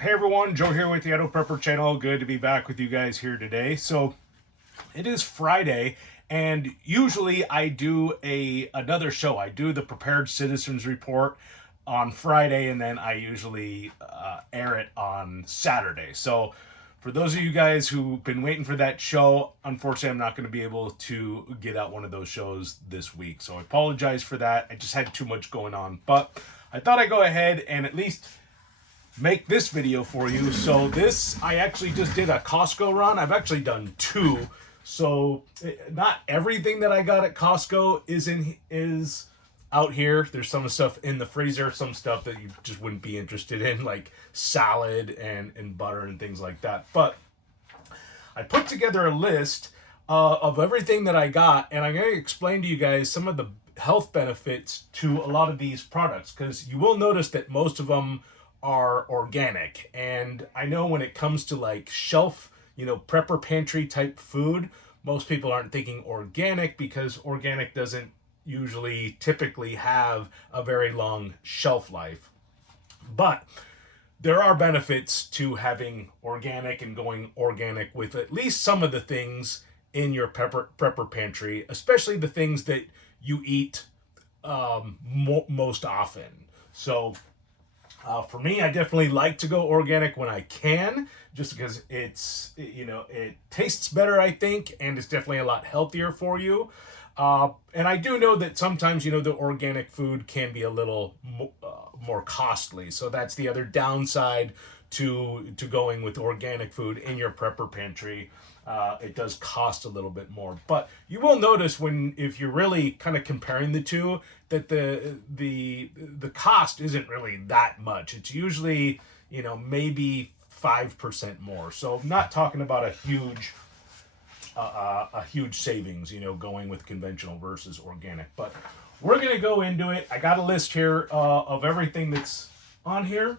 Hey everyone, Joe here with the Idaho Prepper channel. Good to be back with you guys here today. So it is Friday, and usually I do another show. I do the Prepared Citizens Report on Friday, and then I usually air it on Saturday. So for those of you guys who've been waiting for that show, unfortunately I'm not going to be able to get out one of those shows this week. So I apologize for that. I just had too much going on. But I thought I'd go ahead and at least make this video for you. So this, I actually just did a Costco run. I've actually done two. So not everything that I got at Costco is out here. There's some stuff in the freezer, some stuff that you just wouldn't be interested in, like salad and butter and things like that. But I put together a list of everything that I got, and I'm going to explain to you guys some of the health benefits to a lot of these products, because you will notice that most of them are organic. And I know when it comes to like shelf, prepper pantry type food, most people aren't thinking organic because organic doesn't typically have a very long shelf life. But there are benefits to having organic and going organic with at least some of the things in your prepper pantry, especially the things that you eat most often. So for me, I definitely like to go organic when I can, just because it tastes better, I think, and it's definitely a lot healthier for you. And I do know that sometimes, the organic food can be a little more costly. So that's the other downside to going with organic food in your prepper pantry. It does cost a little bit more, but you will notice if you're really kind of comparing the two, that the cost isn't really that much. It's usually, maybe 5% more. So I'm not talking about a huge savings, going with conventional versus organic. But we're going to go into it. I got a list here of everything that's on here.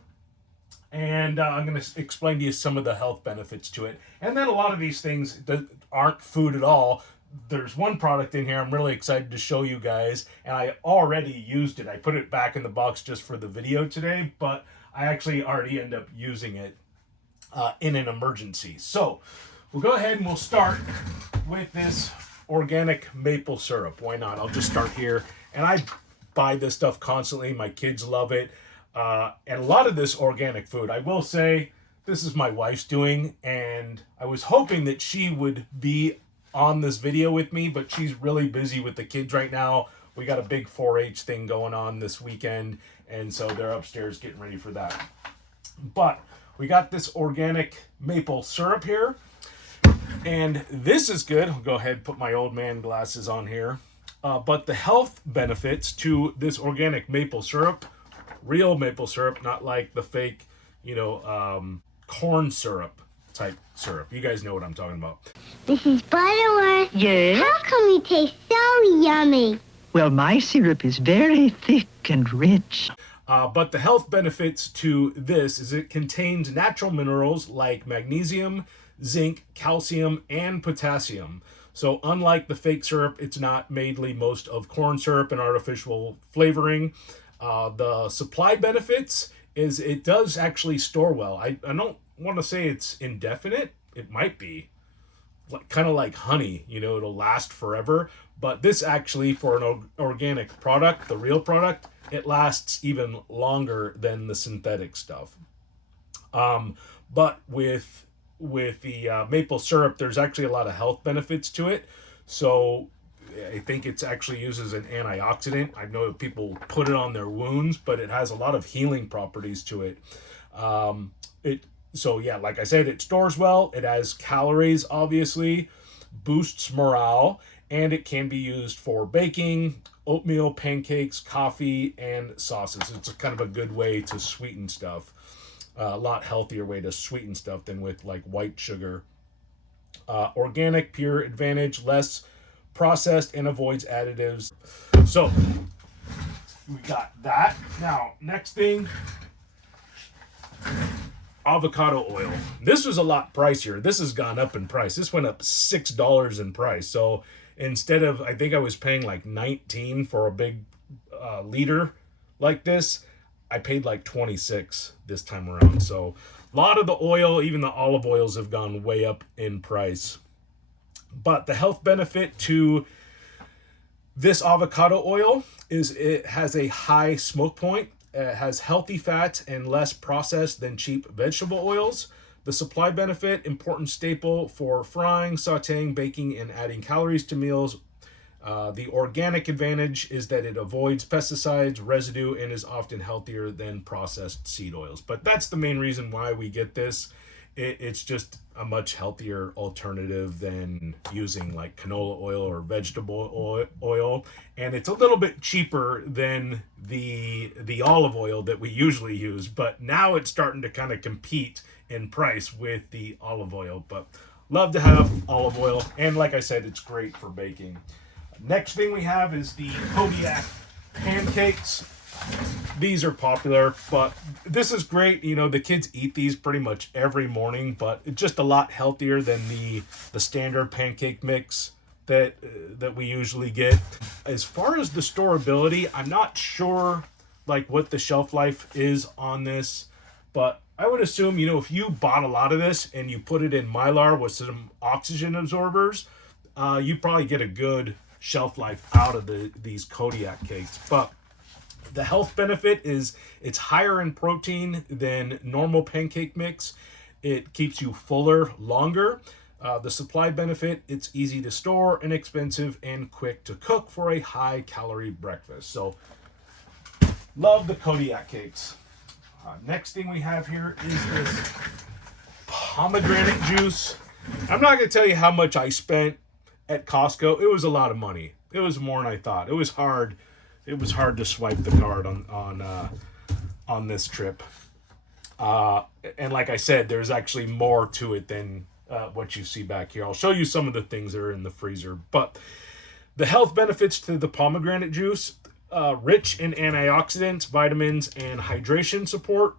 And I'm going to explain to you some of the health benefits to it. And then a lot of these things that aren't food at all. There's one product in here I'm really excited to show you guys, and I already used it. I put it back in the box just for the video today, but I actually already end up using it in an emergency. So we'll go ahead and we'll start with this organic maple syrup. Why not? I'll just start here. And I buy this stuff constantly. My kids love it. And a lot of this organic food, I will say, this is my wife's doing, and I was hoping that she would be on this video with me, but she's really busy with the kids right now. We got a big 4-H thing going on this weekend, and so they're upstairs getting ready for that. But we got this organic maple syrup here, and this is good. I'll go ahead and put my old man glasses on here. But the health benefits to this organic maple syrup, real maple syrup, not like the fake, corn syrup type syrup. You guys know what I'm talking about. Mrs. Butterworth. Yes? How come it tastes so yummy? Well, my syrup is very thick and rich. But the health benefits to this is it contains natural minerals like magnesium, zinc, calcium, and potassium. So unlike the fake syrup, it's not mainly most of corn syrup and artificial flavoring. The supply benefits is it does actually store well. I don't want to say it's indefinite. It might be kind of like honey, it'll last forever. But this actually, for an organic product, the real product, it lasts even longer than the synthetic stuff. But with the maple syrup, there's actually a lot of health benefits to it. So I think it's actually used as an antioxidant. I know people put it on their wounds, but it has a lot of healing properties to it. So yeah, like I said, it stores well. It has calories, obviously, boosts morale, and it can be used for baking, oatmeal, pancakes, coffee, and sauces. It's kind of a good way to sweeten stuff. A lot healthier way to sweeten stuff than with like white sugar. Organic, pure advantage, less processed, and avoids additives. So we got that. Now, next thing, avocado oil. This was a lot pricier. This has gone up in price. This went up $6 in price. So instead of, I think I was paying like 19 for a big liter like this, I paid like 26 this time around. So A lot of the oil, even the olive oils, have gone way up in price. But the health benefit to this avocado oil is it has a high smoke point. It has healthy fats and less processed than cheap vegetable oils. The supply benefit, important staple for frying, sauteing, baking, and adding calories to meals. The organic advantage is that it avoids pesticides, residue, and is often healthier than processed seed oils. But that's the main reason why we get this. It's just a much healthier alternative than using like canola oil or vegetable oil. And it's a little bit cheaper than the olive oil that we usually use. But now it's starting to kind of compete in price with the olive oil. But love to have olive oil. And like I said, it's great for baking. Next thing we have is the Kodiak pancakes. These are popular, but this is great. You know, the kids eat these pretty much every morning, but it's just a lot healthier than the standard pancake mix that we usually get. As far as the storability, I'm not sure like what the shelf life is on this, but I would assume, you know, if you bought a lot of this and you put it in Mylar with some oxygen absorbers, you probably get a good shelf life out of these Kodiak cakes. But the health benefit is it's higher in protein than normal pancake mix. It keeps you fuller longer. The supply benefit, it's easy to store, inexpensive, and quick to cook for a high calorie breakfast. So love the Kodiak cakes. Next thing we have here is this pomegranate juice. I'm not going to tell you how much I spent at Costco. It was a lot of money. It was more than I thought. It was hard. It was hard to swipe the card on this trip. And like I said, there's actually more to it than what you see back here. I'll show you some of the things that are in the freezer. But the health benefits to the pomegranate juice, rich in antioxidants, vitamins, and hydration support.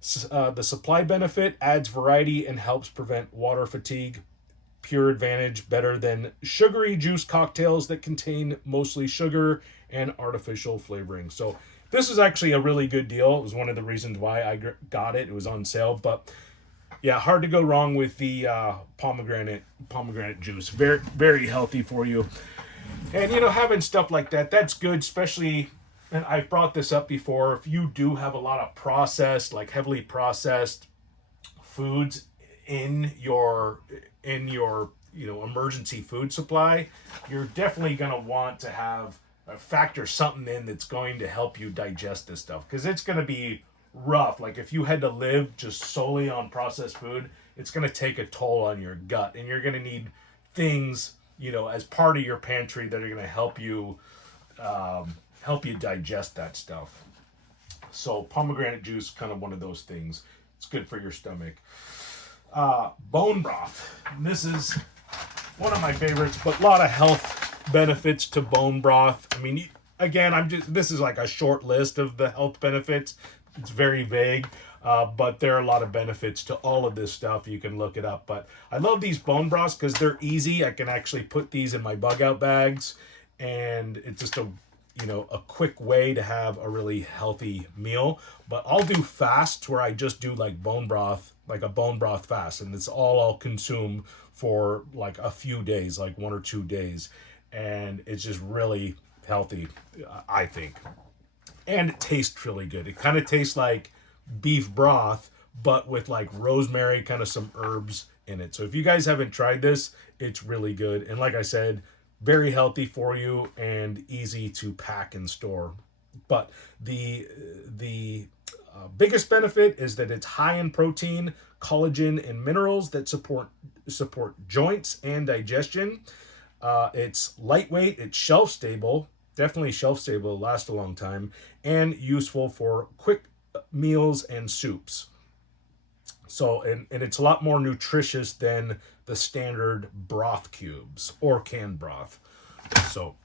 The supply benefit adds variety and helps prevent water fatigue. Pure advantage, better than sugary juice cocktails that contain mostly sugar and artificial flavoring. So this is actually a really good deal. It was one of the reasons why I got it. It was on sale, but yeah, hard to go wrong with the pomegranate juice. Very, very healthy for you. And you know, having stuff like that, that's good, especially, and I've brought this up before, if you do have a lot of processed, like heavily processed foods in your you know, emergency food supply, you're definitely going to want to have factor something in that's going to help you digest this stuff, because it's going to be rough. Like if you had to live just solely on processed food, it's going to take a toll on your gut, and you're going to need things, you know, as part of your pantry that are going to help you digest that stuff. So pomegranate juice, kind of one of those things. It's good for your stomach. Bone broth. This is one of my favorites, but a lot of health benefits to bone broth. I mean, again, this is like a short list of the health benefits. It's very vague, but there are a lot of benefits to all of this stuff. You can look it up, but I love these bone broths because they're easy. I can actually put these in my bug out bags, and it's just a quick way to have a really healthy meal. But I'll do fasts where I just do like bone broth, like a bone broth fast, and it's all I'll consume for like a few days, like 1 or 2 days, and it's just really healthy, I think. And it tastes really good. It kind of tastes like beef broth, but with like rosemary, kind of some herbs in it. So if you guys haven't tried this, it's really good. And like I said, very healthy for you and easy to pack and store. But the biggest benefit is that it's high in protein, collagen, and minerals that support joints and digestion. It's lightweight, it's shelf stable, definitely shelf stable, lasts a long time, and useful for quick meals and soups. So, and it's a lot more nutritious than the standard broth cubes or canned broth. So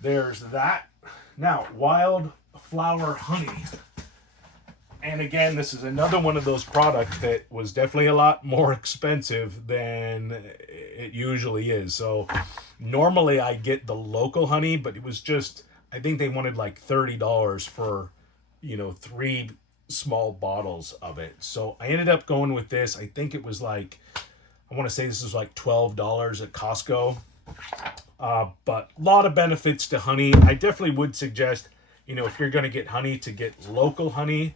there's that. Now, wildflower honey. And again, this is another one of those products that was definitely a lot more expensive than it usually is. So normally I get the local honey, but it was just, I think they wanted like $30 for, 3 small bottles of it. So I ended up going with this. I think it was like, I want to say this was like $12 at Costco. But a lot of benefits to honey. I definitely would suggest, if you're going to get honey, to get local honey,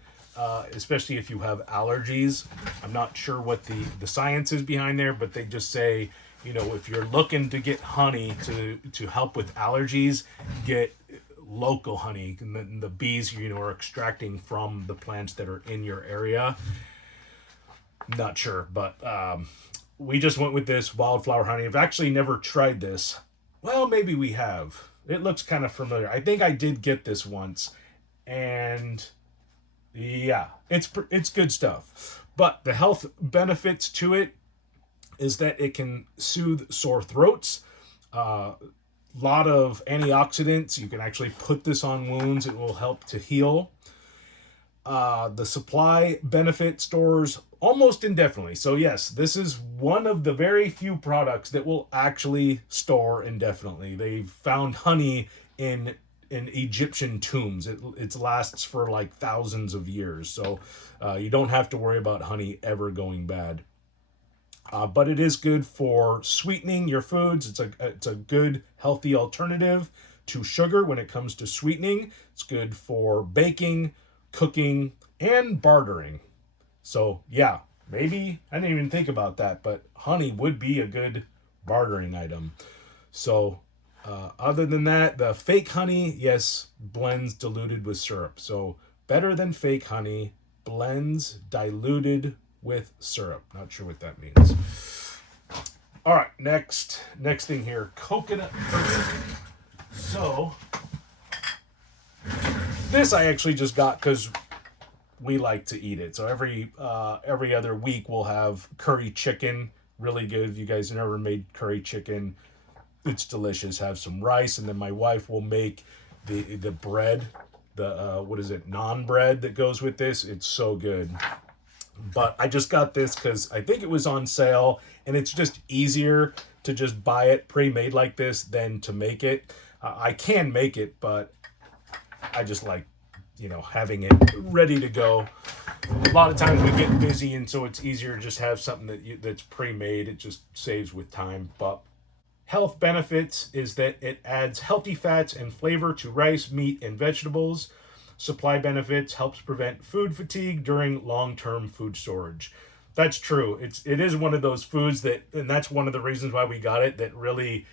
especially if you have allergies. I'm not sure what the science is behind there, but they just say, if you're looking to get honey to help with allergies, get local honey. And the bees, are extracting from the plants that are in your area. Not sure, but we just went with this wildflower honey. I've actually never tried this. Well, maybe we have. It looks kind of familiar. I think I did get this once, and yeah, it's good stuff. But the health benefits to it is that it can soothe sore throats. Lot of antioxidants. You can actually put this on wounds. It will help to heal. The supply benefit stores almost indefinitely. So yes, this is one of the very few products that will actually store indefinitely. They've found honey in Egyptian tombs. It lasts for like thousands of years. So you don't have to worry about honey ever going bad. But it is good for sweetening your foods. It's a good, healthy alternative to sugar when it comes to sweetening. It's good for baking, cooking, and bartering. So yeah, maybe I didn't even think about that, but honey would be a good bartering item. So other than that, the fake honey, yes, blends diluted with syrup. So better than fake honey, blends diluted with syrup. Not sure what that means. All right, next thing here, coconut bourbon. So this I actually just got because we like to eat it. So every other week we'll have curry chicken. Really good. If you guys have never made curry chicken, it's delicious. Have some rice, and then my wife will make the bread, naan bread that goes with this. It's so good. But I just got this because I think it was on sale, and it's just easier to just buy it pre-made like this than to make it. I can make it, but I just like, having it ready to go. A lot of times we get busy, and so it's easier to just have something that's pre-made. It just saves with time. But health benefits is that it adds healthy fats and flavor to rice, meat, and vegetables. Supply benefits helps prevent food fatigue during long-term food storage. That's true. It is one of those foods that, and that's one of the reasons why we got it, that really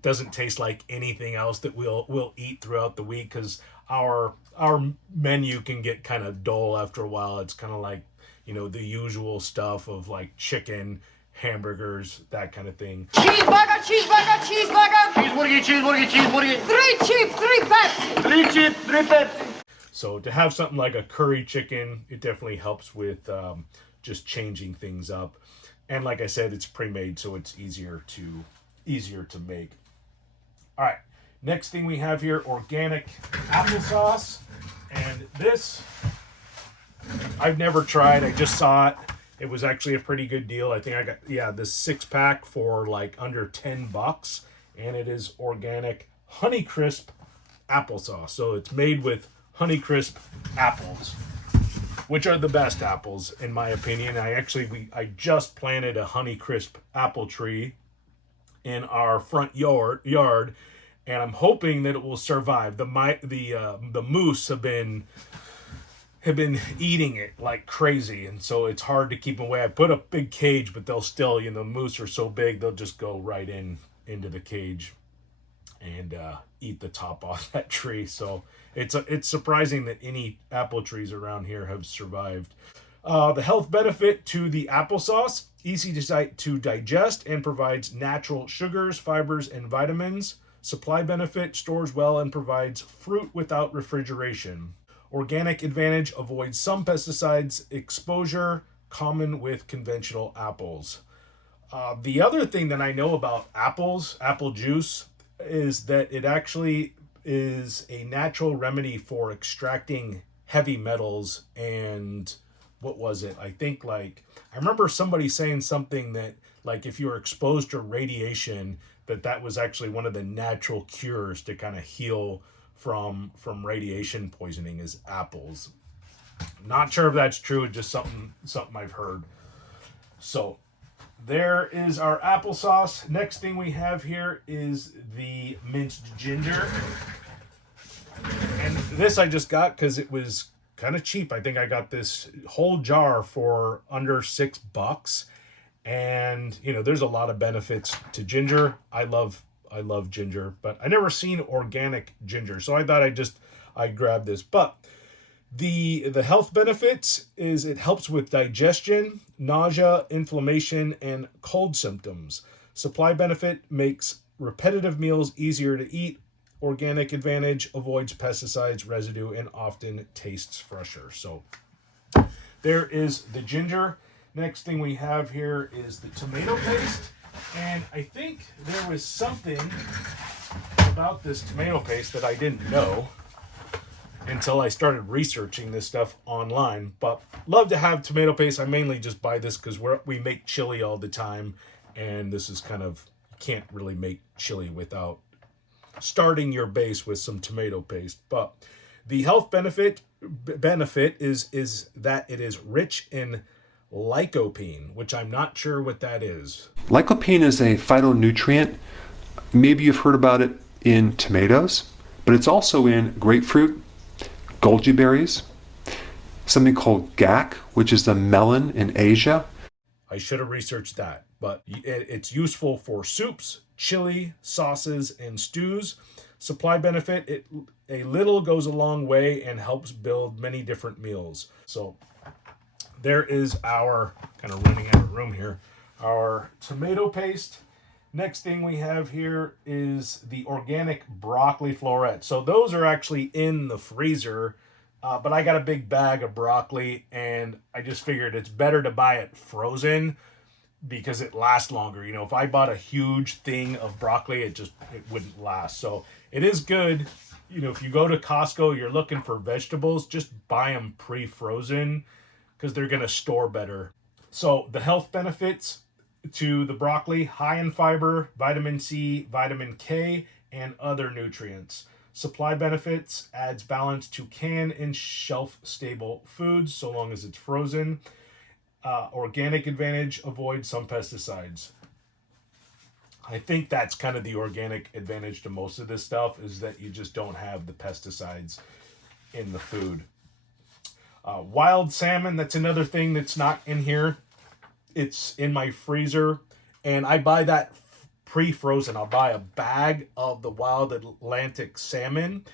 doesn't taste like anything else that we'll eat throughout the week, because our menu can get kind of dull after a while. It's kind of like, the usual stuff of like chicken, hamburgers, that kind of thing. Cheeseburger, cheeseburger, cheeseburger. Cheeseburger, cheeseburger, cheeseburger. 3 cheap, 3 Pepsi. 3 cheap, 3 Pepsi. So to have something like a curry chicken, it definitely helps with just changing things up. And like I said, it's pre-made, so it's easier to make. All right, next thing we have here, organic applesauce. And this, I've never tried. I just saw it. It was actually a pretty good deal. I think I got, this 6-pack for like under $10. And it is organic Honeycrisp applesauce. So it's made with Honeycrisp apples, which are the best apples in my opinion. I just planted a Honeycrisp apple tree in our front yard, and I'm hoping that it will survive. The moose have been eating it like crazy, and so it's hard to keep them away. I put a big cage, but they'll still, moose are so big, they'll just go right into the cage and eat the top off that tree. So it's surprising that any apple trees around here have survived. The health benefit to the applesauce: easy to digest and provides natural sugars, fibers, and vitamins. Supply benefit: stores well and provides fruit without refrigeration. Organic advantage: avoids some pesticides exposure common with conventional apples. The other thing that I know about apple juice, is that it actually is a natural remedy for extracting heavy metals. And what was it? I think I remember somebody saying something that like if you were exposed to radiation, that was actually one of the natural cures to kind of heal from radiation poisoning is apples. Not sure if that's true, just something I've heard. So there is our applesauce. Next thing we have here is the minced ginger. And this I just got because it was kind of cheap. I think I got this whole jar for under $6. And, you know, there's a lot of benefits to ginger. I love ginger, but I never seen organic ginger. So I thought I'd grab this. But the health benefits is it helps with digestion, nausea, inflammation, and cold symptoms. Supply benefit makes repetitive meals easier to eat. Organic advantage avoids pesticides, residue, and often tastes fresher. So there is the ginger. Next thing we have here is the tomato paste. And I think there was something about this tomato paste that I didn't know until I started researching this stuff online. But love to have tomato paste. I mainly just buy this because we make chili all the time. And this is kind of, you can't really make chili without starting your base with some tomato paste. But the health benefit is that it is rich in lycopene, which I'm not sure what that is. Lycopene is a phytonutrient. Maybe you've heard about it in tomatoes, but it's also in grapefruit, goji berries, something called gac, which is the melon in Asia. I should have researched that, but it's useful for soups, chili, sauces, and stews. Supply benefit, a little goes a long way and helps build many different meals. So there is our, kind of running out of room here, our tomato paste. Next thing we have here is the organic broccoli florets. So those are actually in the freezer, but I got a big bag of broccoli, and I just figured it's better to buy it frozen because it lasts longer. You know, if I bought a huge thing of broccoli, it wouldn't last. So it is good. You know, if you go to Costco, you're looking for vegetables, just buy them pre-frozen because they're going to store better. So the health benefits to the broccoli: high in fiber, vitamin C, vitamin K, and other nutrients. Supply benefits adds balance to canned and shelf-stable foods so long as it's frozen. Organic advantage avoids some pesticides. I think that's kind of the organic advantage to most of this stuff, is that you just don't have the pesticides in the food. Wild salmon, that's another thing that's not in here. It's in my freezer, and I buy that pre-frozen. I'll buy a bag of the wild Atlantic salmon,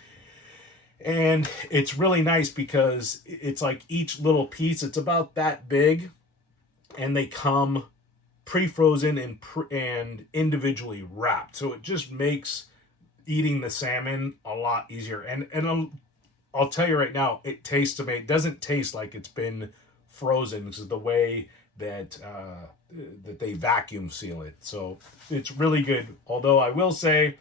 and it's really nice because it's like each little piece, it's about that big, and they come pre-frozen and individually wrapped. So it just makes eating the salmon a lot easier. And I'll tell you right now, it tastes amazing. It doesn't taste like it's been frozen because of the way that they vacuum seal it. So it's really good. Although I will say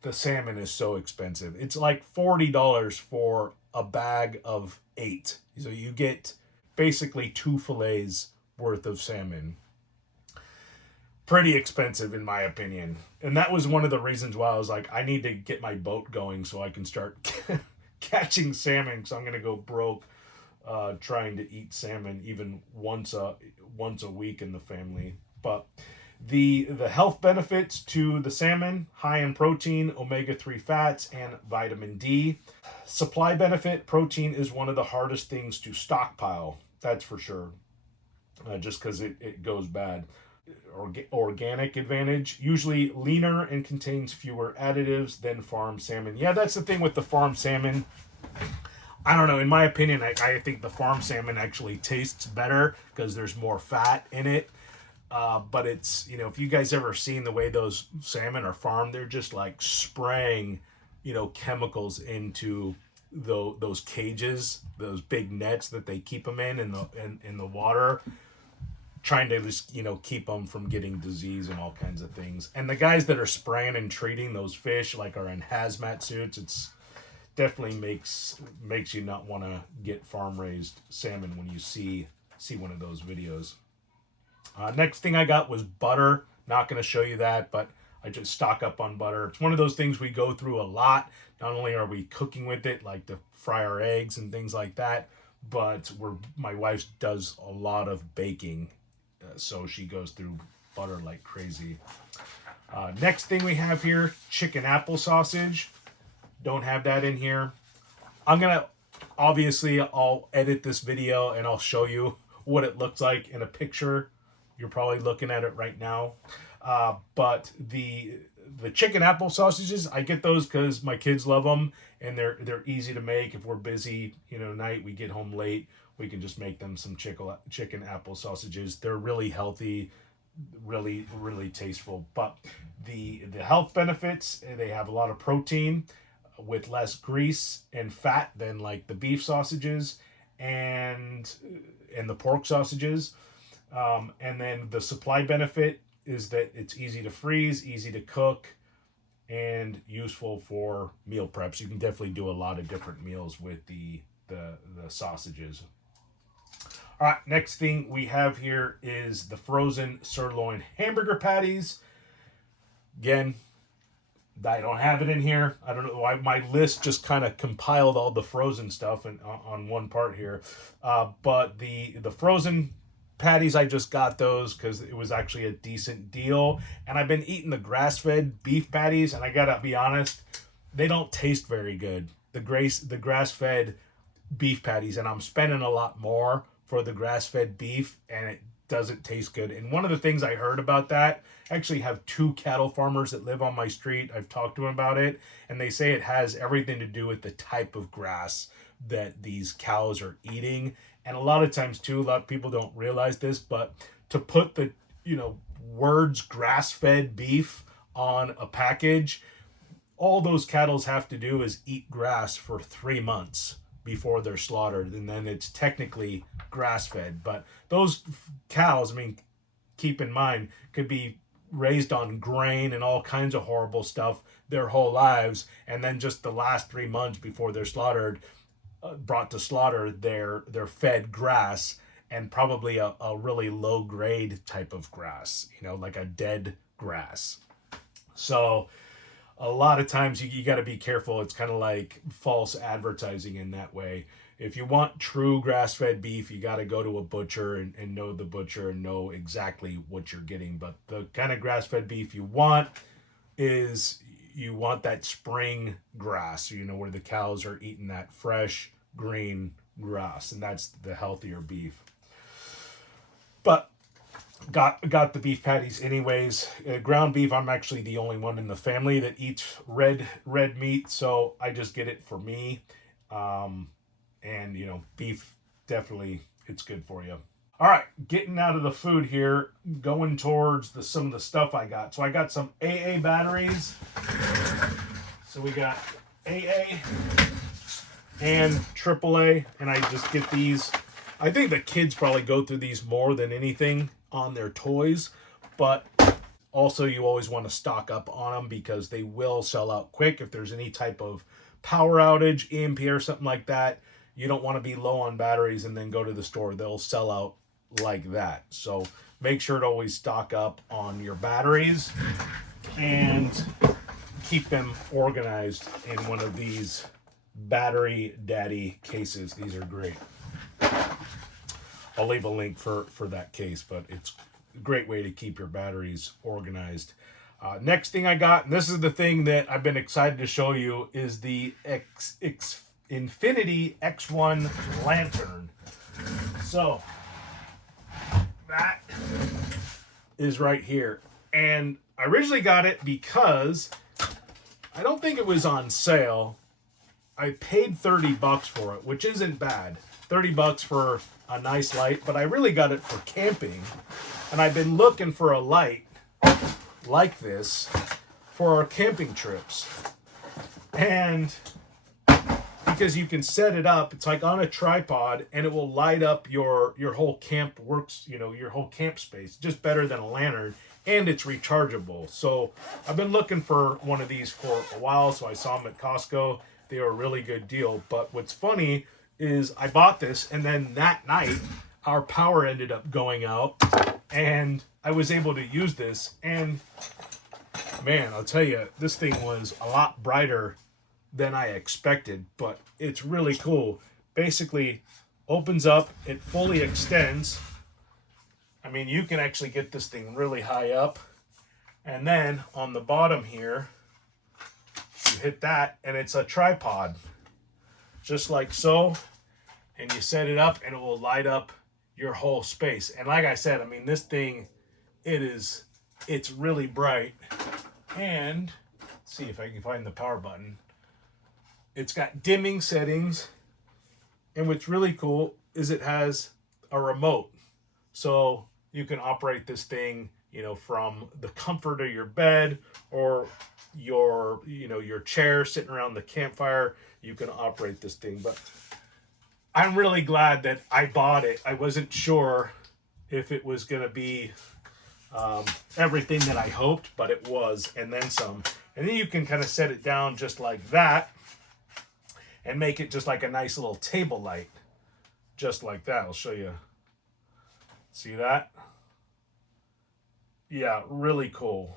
the salmon is so expensive. It's like $40 for a bag of 8. So you get basically 2 fillets worth of salmon. Pretty expensive in my opinion. And that was one of the reasons why I was like, I need to get my boat going so I can start catching salmon, because I'm going to go broke trying to eat salmon even once a week in the family. But the health benefits to the salmon: high in protein, omega-3 fats, and vitamin D. Supply benefit: protein is one of the hardest things to stockpile, that's for sure, just because it goes bad. Organic advantage: usually leaner and contains fewer additives than farm salmon. Yeah, that's the thing with the farm salmon. I don't know, in my opinion, I think the farm salmon actually tastes better because there's more fat in it. But it's, you know, if you guys ever seen the way those salmon are farmed, they're just like spraying, you know, chemicals into those cages, those big nets that they keep them in the water, trying to just, you know, keep them from getting disease and all kinds of things. And the guys that are spraying and treating those fish like are in hazmat suits. It's definitely makes you not want to get farm raised salmon when you see one of those videos. Next thing I got was butter. Not going to show you that, but I just stock up on butter. It's one of those things we go through a lot. Not only are we cooking with it, like to fry our eggs and things like that, but my wife does a lot of baking, so she goes through butter like crazy. Next thing we have here, chicken apple sausage. Don't have that in here. Obviously I'll edit this video and I'll show you what it looks like in a picture. You're probably looking at it right now. But the chicken apple sausages, I get those because my kids love them, and they're easy to make. If we're busy, night, we get home late, we can just make them some chicken apple sausages. They're really healthy, really, really tasteful. But the health benefits, they have a lot of protein with less grease and fat than like the beef sausages and the pork sausages. And then the supply benefit is that it's easy to freeze, easy to cook, and useful for meal preps. You can definitely do a lot of different meals with the sausages. All right, next thing we have here is the frozen sirloin hamburger patties. Again, I don't have it in here. I don't know why my list just kind of compiled all the frozen stuff on one part here. But the frozen patties, I just got those because it was actually a decent deal. And I've been eating the grass-fed beef patties, and I gotta be honest, they don't taste very good. The grass-fed beef patties, and I'm spending a lot more for the grass-fed beef, and it doesn't taste good. And one of the things I heard about that, I actually have 2 cattle farmers that live on my street. I've talked to them about it, and they say it has everything to do with the type of grass that these cows are eating. And a lot of times too, a lot of people don't realize this, but to put the words grass-fed beef on a package, all those cattle have to do is eat grass for 3 months before they're slaughtered, and then it's technically grass-fed. But those cows, I mean, keep in mind, could be raised on grain and all kinds of horrible stuff their whole lives, and then just the last 3 months before they're slaughtered, brought to slaughter, they're fed grass, and probably a really low grade type of grass, like a dead grass. So a lot of times you got to be careful. It's kind of like false advertising in that way. If you want true grass-fed beef, you got to go to a butcher and know the butcher and know exactly what you're getting. But the kind of grass-fed beef you want is you want that spring grass, where the cows are eating that fresh green grass, and that's the healthier beef. But got the beef patties anyways. Ground beef, I'm actually the only one in the family that eats red meat, so I just get it for me. And beef, definitely, it's good for you. All right, getting out of the food here, going towards some of the stuff I got. So I got some AA batteries. So we got AA and AAA, and I just get these. I think the kids probably go through these more than anything on their toys, but also you always want to stock up on them because they will sell out quick if there's any type of power outage, EMP or something like that. You don't want to be low on batteries and then go to the store. They'll sell out like that. So make sure to always stock up on your batteries and keep them organized in one of these battery daddy cases. These are great. I'll leave a link for that case, but it's a great way to keep your batteries organized. Next thing I got, and this is the thing that I've been excited to show you, is the Infinity X1 lantern. So that is right here. And I originally got it because I don't think it was on sale. I paid $30 for it, which isn't bad. $30 for a nice light, but I really got it for camping. And I've been looking for a light like this for our camping trips. And because you can set it up, it's like on a tripod, and it will light up your whole camp your whole camp space, just better than a lantern, and it's rechargeable. So I've been looking for one of these for a while, so I saw them at Costco. They were a really good deal. But what's funny is I bought this, and then that night our power ended up going out, and I was able to use this, and man, I'll tell you, this thing was a lot brighter than I expected, but it's really cool. Basically, opens up, it fully extends. I mean, you can actually get this thing really high up. And then on the bottom here, you hit that and it's a tripod. Just like so. And you set it up and it will light up your whole space. And like I said, I mean, this thing, it's really bright. And let's see if I can find the power button. It's got dimming settings. And what's really cool is it has a remote. So you can operate this thing, you know, from the comfort of your bed or your chair sitting around the campfire. You can operate this thing. But I'm really glad that I bought it. I wasn't sure if it was going to be everything that I hoped, but it was, and then some. And then you can kind of set it down just like that and make it just like a nice little table light. Just like that. I'll show you. See that? Yeah, really cool.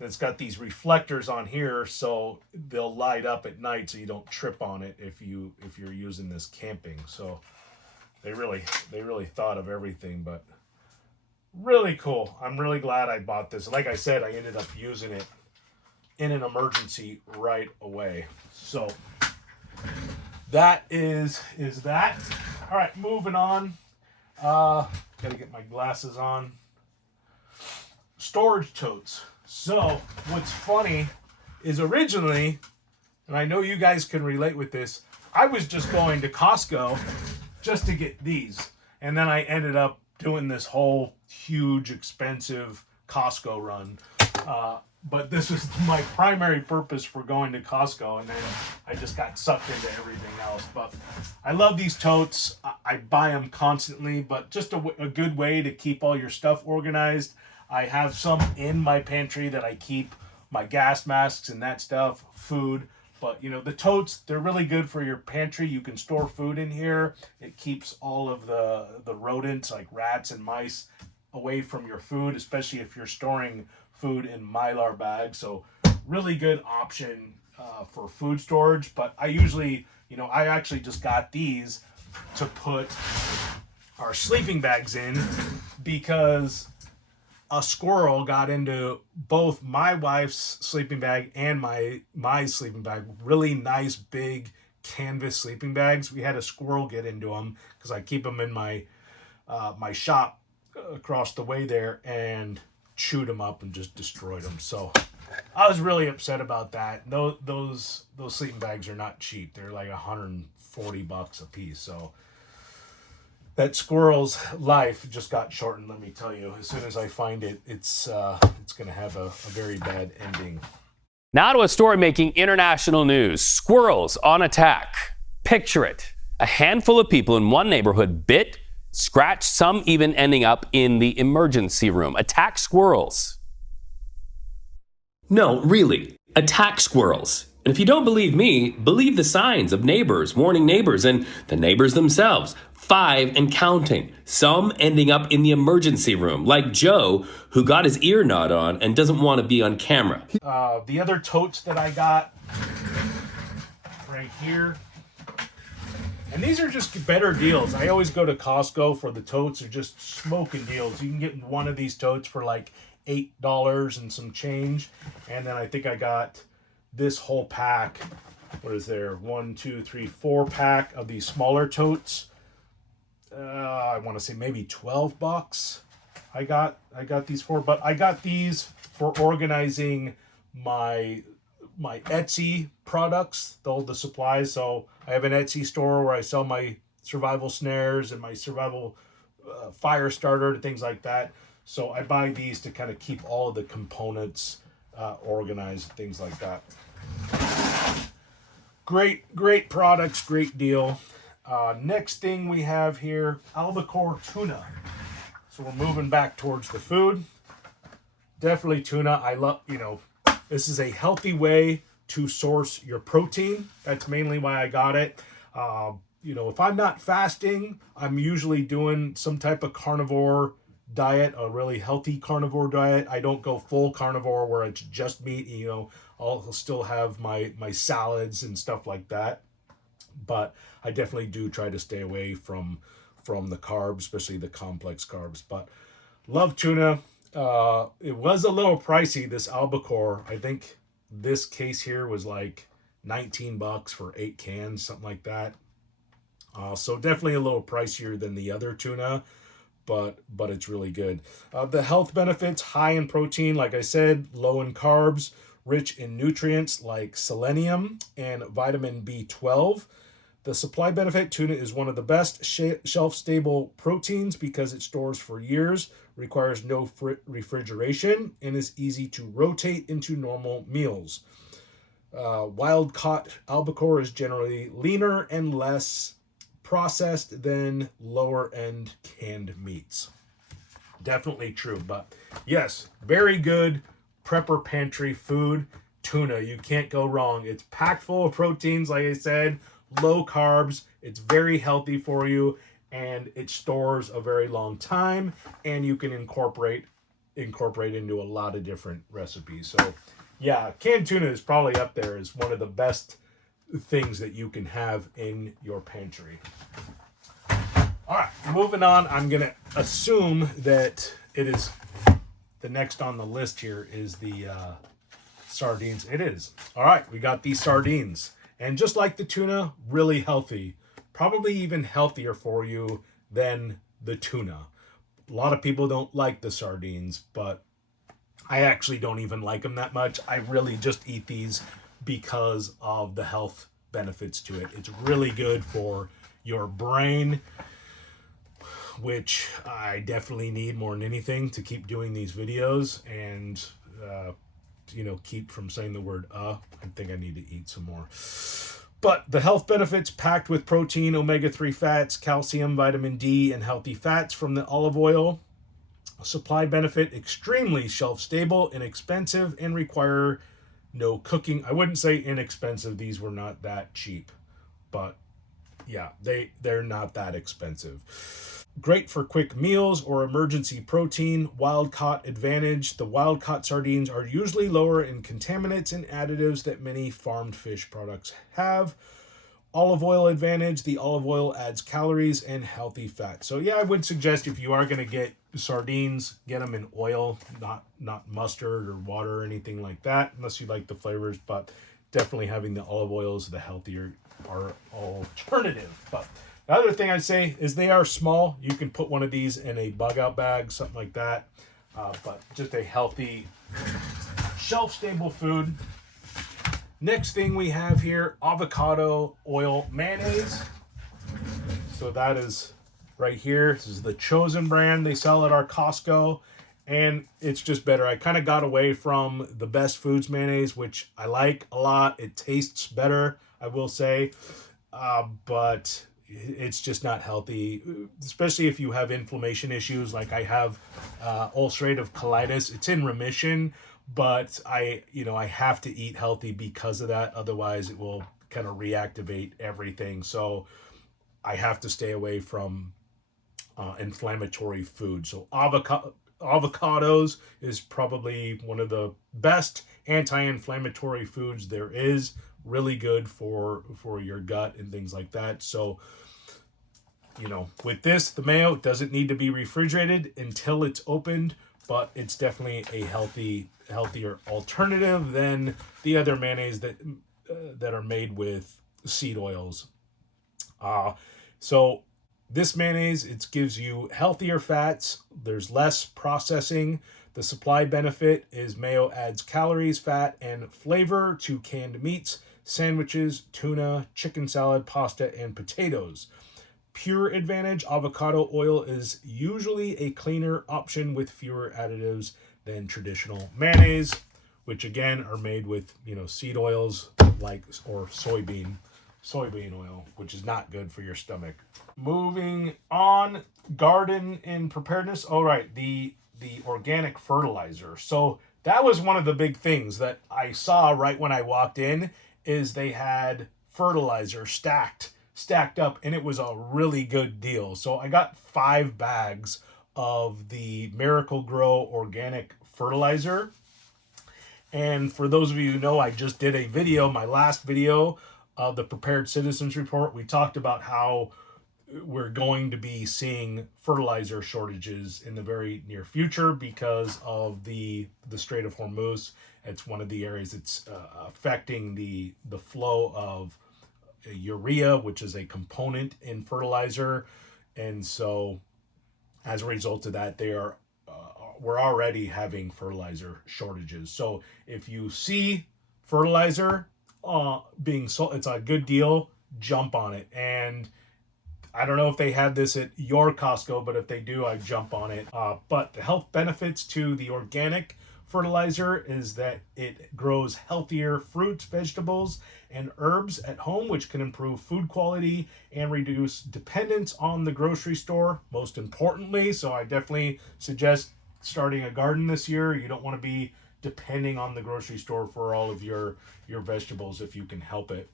It's got these reflectors on here, so they'll light up at night, so you don't trip on it if you're using this camping. So they really thought of everything, but really cool. I'm really glad I bought this. Like I said, I ended up using it in an emergency right away. So that is that. All right, moving on. Gotta get my glasses on. Storage totes. So what's funny is originally, and I know you guys can relate with this, I was just going to Costco just to get these. And then I ended up doing this whole huge, expensive Costco run. But this was my primary purpose for going to Costco, and then I just got sucked into everything else. But I love these totes. I buy them constantly, but just a good way to keep all your stuff organized. I have some in my pantry that I keep my gas masks and that stuff, food. But, you know, the totes, they're really good for your pantry. You can store food in here. It keeps all of the rodents like rats and mice away from your food, especially if you're storing food in Mylar bags. So really good option for food storage. But I usually, you know, I actually just got these to put our sleeping bags in because a squirrel got into both my wife's sleeping bag and my sleeping bag. Really nice big canvas sleeping bags. We had a squirrel get into them because I keep them in my my shop across the way there, and chewed them up and just destroyed them. So I was really upset about that. Those sleeping bags are not cheap. They're like $140 a piece. So that squirrel's life just got shortened, let me tell you. As soon as I find it, it's going to have a very bad ending. Now to a story making international news. Squirrels on attack. Picture it. A handful of people in one neighborhood bit, scratched, some even ending up in the emergency room. Attack squirrels. No, really. Attack squirrels. And if you don't believe me, believe the signs of neighbors warning neighbors and the neighbors themselves. 5 and counting. Some ending up in the emergency room, like Joe, who got his ear gnawed on and doesn't want to be on camera. The other totes that I got right here, and these are just better deals. I always go to Costco for the totes. They're just smoking deals. You can get one of these totes for like $8 and some change. And then I think I got this whole pack. What is there? 1, 2, 3, 4 pack of these smaller totes. I want to say maybe $12. I got these for, but I got these for organizing my Etsy products, all the supplies. So I have an Etsy store where I sell my survival snares and my survival fire starter and things like that. So I buy these to kind of keep all of the components organized, things like that. Great products, great deal. Next thing we have here, albacore tuna. So we're moving back towards the food. Definitely tuna. I love, this is a healthy way to source your protein. That's mainly why I got it. If I'm not fasting, I'm usually doing some type of carnivore diet, a really healthy carnivore diet. I don't go full carnivore where it's just meat. I'll still have my salads and stuff like that. but I definitely do try to stay away from the carbs, especially the complex carbs. But love tuna. It was a little pricey, this albacore. I think this case here was like $19 for 8 cans, something like that. So definitely a little pricier than the other tuna, but it's really good. The health benefits: high in protein, like I said, low in carbs, rich in nutrients like selenium and vitamin B12. The supply benefit: tuna is one of the best shelf-stable proteins because it stores for years, requires no refrigeration, and is easy to rotate into normal meals. Wild-caught albacore is generally leaner and less processed than lower-end canned meats. Definitely true, but yes, very good prepper pantry food. Tuna, you can't go wrong. It's packed full of proteins, like I said, low carbs. It's very healthy for you, and it stores a very long time, and you can incorporate into a lot of different recipes. So yeah, canned tuna is probably up there as one of the best things that you can have in your pantry. All right, moving on. I'm gonna assume that it is the next on the list here is the sardines. It is. All right, we got these sardines, and just like the tuna, really healthy, probably even healthier for you than the tuna. A lot of people don't like the sardines, but I actually don't even like them that much. I really just eat these because of the health benefits to it. It's really good for your brain, which I definitely need more than anything to keep doing these videos and keep from saying the word I think I need to eat some more. But the health benefits: packed with protein, omega-3 fats, calcium, vitamin D, and healthy fats from the olive oil. Supply benefit: extremely shelf-stable, inexpensive, and require no cooking. I wouldn't say inexpensive. These were not that cheap, but yeah, they're not that expensive. Great for quick meals or emergency protein. Wild-caught advantage: the wild-caught sardines are usually lower in contaminants and additives that many farmed fish products have. Olive oil advantage: the olive oil adds calories and healthy fat. So yeah, I would suggest if you are going to get sardines, get them in oil, not mustard or water or anything like that, unless you like the flavors. But definitely having the olive oil is the healthier alternative. But the other thing I'd say is they are small. You can put one of these in a bug out bag, something like that. But just a healthy, shelf-stable food. Next thing we have here, avocado oil mayonnaise. So that is right here. This is the Chosen brand. They sell at our Costco, and it's just better. I kind of got away from the Best Foods mayonnaise, which I like a lot. It tastes better, I will say, but it's just not healthy, especially if you have inflammation issues. Like I have ulcerative colitis. It's in remission, but I have to eat healthy because of that. Otherwise, it will kind of reactivate everything. So I have to stay away from inflammatory food. So avocados is probably one of the best anti-inflammatory foods there is. Really good for your gut and things like that. So, with this, the mayo doesn't need to be refrigerated until it's opened, but it's definitely a healthier alternative than the other mayonnaise that are made with seed oils. So this mayonnaise, it gives you healthier fats. There's less processing. The supply benefit is mayo adds calories, fat, and flavor to canned meats, sandwiches, tuna, chicken salad, pasta, and potatoes. Pure advantage: avocado oil is usually a cleaner option with fewer additives than traditional mayonnaise, which again are made with seed oils or soybean oil, which is not good for your stomach. Moving on, garden and preparedness. All right, the organic fertilizer. So that was one of the big things that I saw right when I walked in, is they had fertilizer stacked up, and it was a really good deal. So I got 5 bags of the Miracle Grow organic fertilizer. And for those of you who know, I just did a video, my last video, of the Prepared Citizens Report, we talked about how we're going to be seeing fertilizer shortages in the very near future because of the Strait of Hormuz. It's one of the areas that's affecting the flow of urea, which is a component in fertilizer. And so as a result of that, we're already having fertilizer shortages. So if you see fertilizer being sold, it's a good deal, jump on it. And I don't know if they have this at your Costco, but if they do, I'd jump on it. But the health benefits to the organic fertilizer is that it grows healthier fruits, vegetables, and herbs at home, which can improve food quality and reduce dependence on the grocery store, most importantly. So I definitely suggest starting a garden this year. You don't want to be depending on the grocery store for all of your vegetables if you can help it.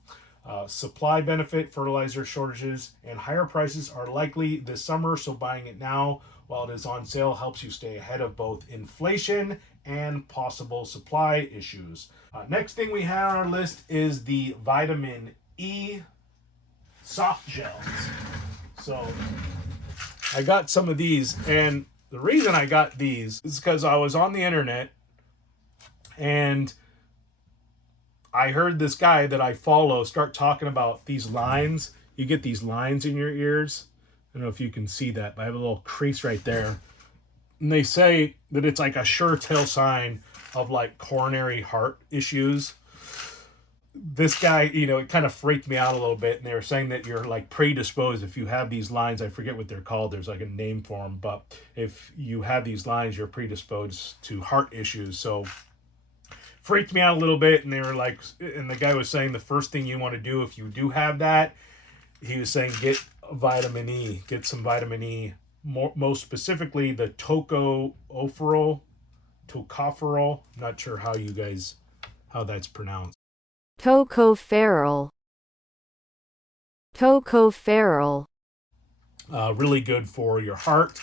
Supply benefit, fertilizer shortages, and higher prices are likely this summer, so buying it now while it is on sale helps you stay ahead of both inflation and possible supply issues. Next thing we have on our list is the vitamin E soft gels. So I got some of these, and the reason I got these is because I was on the internet and I heard this guy that I follow start talking about these lines. You get these lines in your ears. I don't know if you can see that, but I have a little crease right there. And they say that it's like a sure tell sign of like coronary heart issues. This guy, it kind of freaked me out a little bit. And they were saying that you're like predisposed if you have these lines. I forget what they're called. There's like a name for them. But if you have these lines, you're predisposed to heart issues. So freaked me out a little bit. And they were like, and the guy was saying the first thing you want to do if you do have that, he was saying get vitamin E, get some vitamin E, most specifically the tocopherol. Not sure how that's pronounced. Tocopherol. Really good for your heart.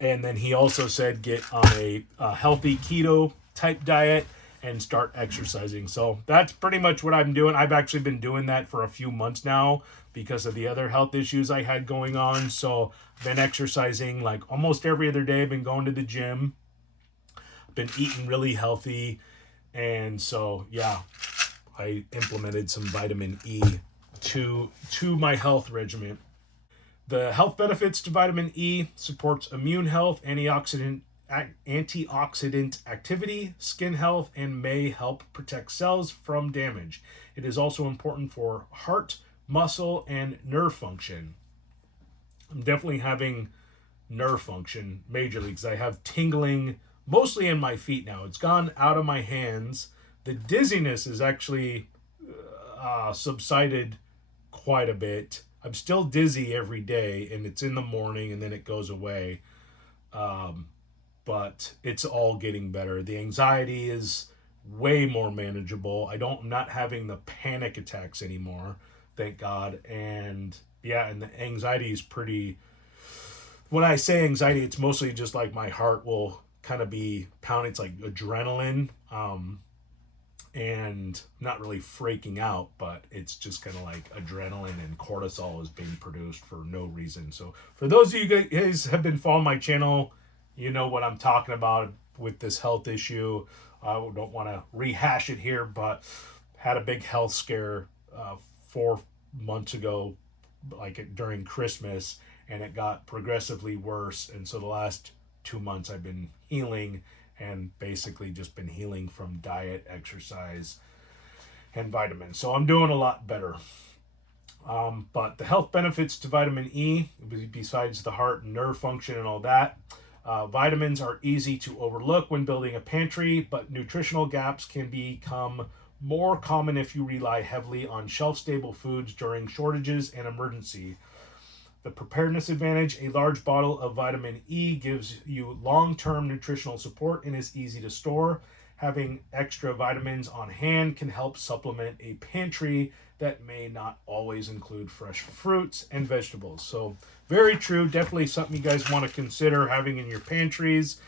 And then he also said get on a healthy keto type diet and start exercising. So that's pretty much what I'm doing. I've actually been doing that for a few months now because of the other health issues I had going on. So I've been exercising like almost every other day. I've been going to the gym, been eating really healthy. And so, yeah, I implemented some vitamin E to my health regimen. The health benefits to vitamin E supports immune health, antioxidant activity, skin health, and may help protect cells from damage. It is also important for heart, muscle, and nerve function. I'm definitely having nerve function majorly because I have tingling mostly in my feet now. It's gone out of my hands. The dizziness is actually subsided quite a bit. I'm still dizzy every day, and it's in the morning, and then it goes away. But it's all getting better. The anxiety is way more manageable. I'm not having the panic attacks anymore, thank God. And yeah, and the anxiety is pretty, when I say anxiety, it's mostly just like my heart will kind of be pounding. It's like adrenaline, and not really freaking out, but it's just kind of like adrenaline and cortisol is being produced for no reason. So for those of you guys have been following my channel, you know what I'm talking about with this health issue. I don't want to rehash it here, but had a big health scare 4 months ago, like during Christmas, and it got progressively worse. And so the last 2 months I've been healing and basically just been healing from diet, exercise, and vitamins. So I'm doing a lot better. But the health benefits to vitamin E, besides the heart and nerve function and all that, vitamins are easy to overlook when building a pantry, but nutritional gaps can become more common if you rely heavily on shelf-stable foods during shortages and emergency. The preparedness advantage, a large bottle of vitamin E gives you long-term nutritional support and is easy to store. Having extra vitamins on hand can help supplement a pantry that may not always include fresh fruits and vegetables. So very true. Definitely something you guys want to consider having in your pantries.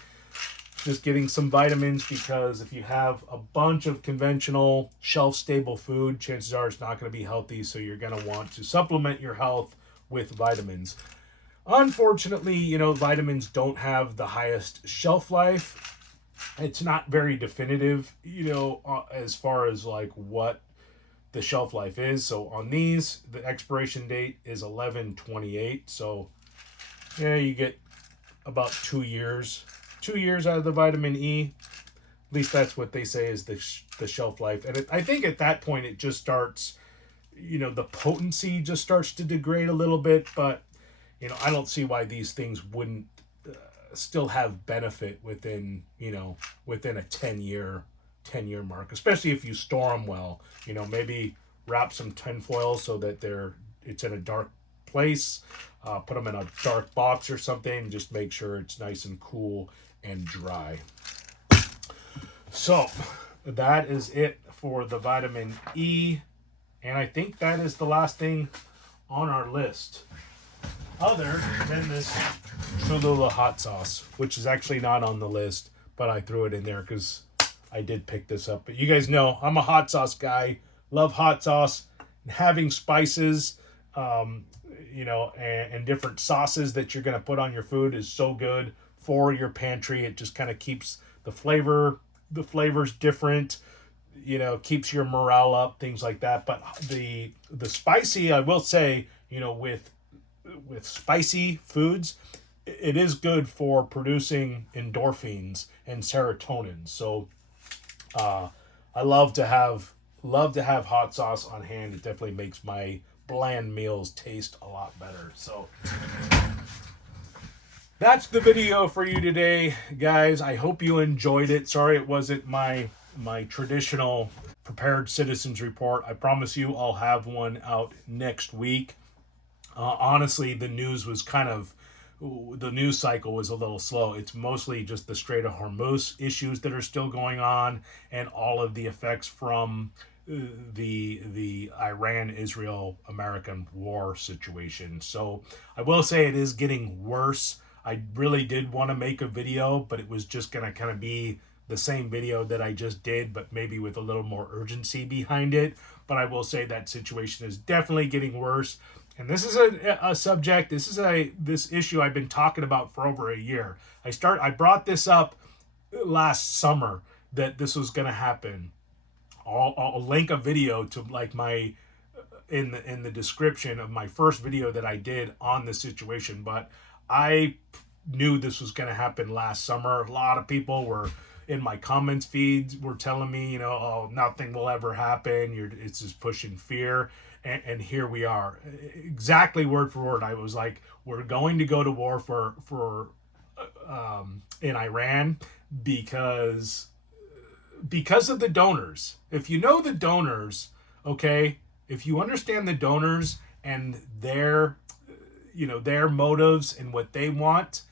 just getting some vitamins, because if you have a bunch of conventional shelf-stable food, chances are it's not going to be healthy, so you're going to want to supplement your health with vitamins. Unfortunately, you know, vitamins don't have the highest shelf life. It's not very definitive, you know, as far as like what the shelf life is. So on these, the expiration date is 11/28. So yeah, you get about 2 years. 2 years out of the vitamin E. At least that's what they say is the shelf life. And I think at that point it just starts, you know, the potency just starts to degrade a little bit. But, you know, I don't see why these things wouldn't still have benefit within, you know, within a 10-year mark, especially if you store them well. You know, maybe wrap some tinfoil so that it's in a dark place. Put them in a dark box or something. Just make sure it's nice and cool and dry. So that is it for the vitamin E, and I think that is the last thing on our list, other than this Cholula hot sauce, which is actually not on the list, but I threw it in there because I did pick this up. But you guys know I'm a hot sauce guy. Love hot sauce. Having spices, you know, and different sauces that you're going to put on your food is so good for your pantry. It just kind of keeps the flavors different, you know, keeps your morale up, things like that. But the spicy, I will say, you know, with spicy foods, it is good for producing endorphins and serotonin. So I love to have hot sauce on hand. It definitely makes my bland meals taste a lot better. So that's the video for you today, guys. I hope you enjoyed it. Sorry it wasn't my traditional prepared citizens report. I promise you I'll have one out next week. Honestly, the news cycle was a little slow. It's mostly just the Strait of Hormuz issues that are still going on, and all of the effects from the Iran-Israel-American war situation. So I will say it is getting worse. I really did want to make a video, but it was just going to kind of be the same video that I just did, but maybe with a little more urgency behind it. But I will say that situation is definitely getting worse. And this is a subject, this issue I've been talking about for over a year. I brought this up last summer that this was going to happen. I'll link a video to like my in the description of my first video that I did on the situation, but I knew this was going to happen last summer. A lot of people were in my comments feeds were telling me, you know, oh, nothing will ever happen. It's just pushing fear. And here we are. Exactly word for word. I was like, we're going to go to war for in Iran because of the donors. If you know the donors, okay, if you understand the donors and their motives and what they want,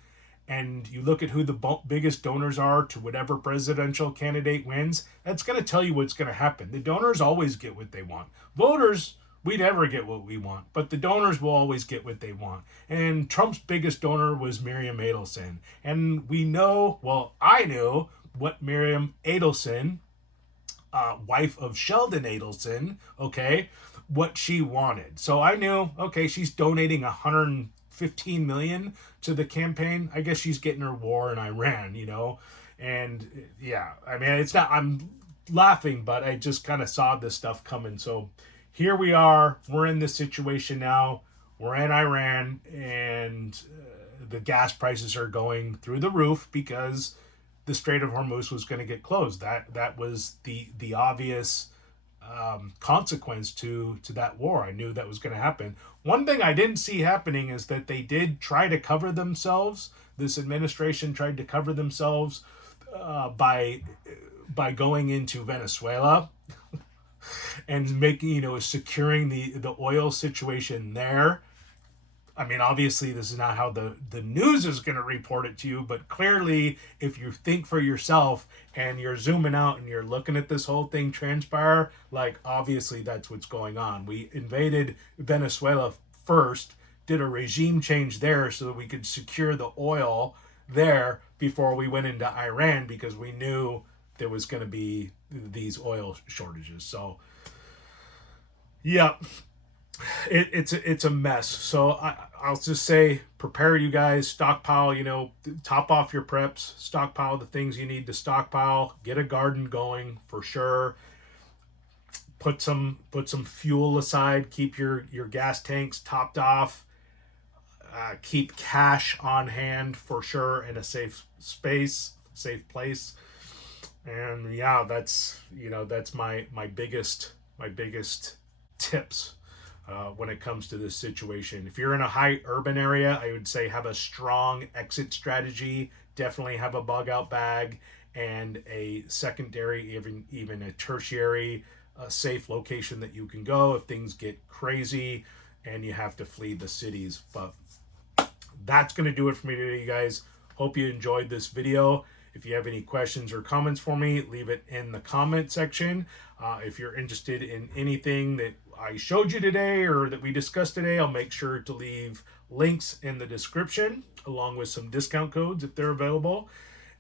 and you look at who the biggest donors are to whatever presidential candidate wins, that's going to tell you what's going to happen. The donors always get what they want. Voters, we never get what we want, but the donors will always get what they want. And Trump's biggest donor was Miriam Adelson. And we know, well, I knew what Miriam Adelson, wife of Sheldon Adelson, okay, what she wanted. So I knew, okay, she's donating $115 million to the campaign. I guess she's getting her war in Iran, you know. And yeah, I mean, it's not, I'm laughing, but I just kind of saw this stuff coming. So here we are. We're in this situation now. We're in Iran, and the gas prices are going through the roof because the Strait of Hormuz was going to get closed. That was the obvious consequence to that war. I knew that was going to happen. One thing I didn't see happening is that they did try to cover themselves. This administration tried to cover themselves by going into Venezuela and making, securing the oil situation there. I mean, obviously, this is not how the news is going to report it to you, but clearly, if you think for yourself and you're zooming out and you're looking at this whole thing transpire, like, obviously, that's what's going on. We invaded Venezuela first, did a regime change there so that we could secure the oil there, before we went into Iran, because we knew there was going to be these oil shortages. So yeah, it's a mess. So I'll just say, prepare, you guys, stockpile, top off your preps, stockpile the things you need to stockpile, get a garden going for sure. Put some fuel aside, keep your gas tanks topped off, keep cash on hand for sure in a safe place. And yeah, that's my biggest tips when it comes to this situation. If you're in a high urban area, I would say have a strong exit strategy. Definitely have a bug out bag and a secondary, even a tertiary safe location that you can go if things get crazy and you have to flee the cities. But that's going to do it for me today, you guys. Hope you enjoyed this video. If you have any questions or comments for me, leave it in the comment section. If you're interested in anything that I showed you today or that we discussed today, I'll make sure to leave links in the description along with some discount codes if they're available.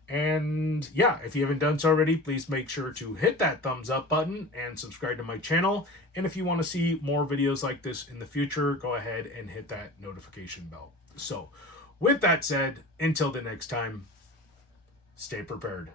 And yeah, if you haven't done so already, please make sure to hit that thumbs up button and subscribe to my channel. And if you want to see more videos like this in the future, go ahead and hit that notification bell. So with that said, until the next time, stay prepared.